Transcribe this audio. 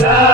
love.